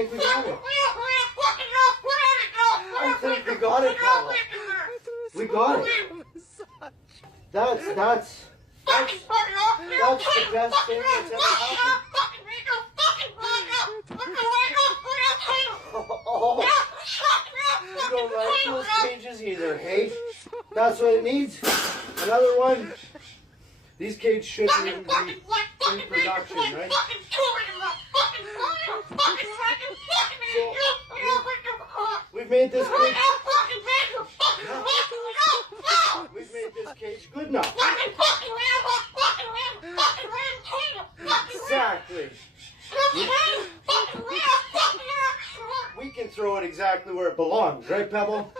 think we got it. I think we got it, Pebble. We got it. That's the best thing that's ever happened. Oh, you don't like those cages either, hey? That's what it needs. Another one. These cages shouldn't even be in production, right? So, we've made this cage. We've made this cage good enough. Exactly. We can throw it exactly where it belongs, right, Pebble?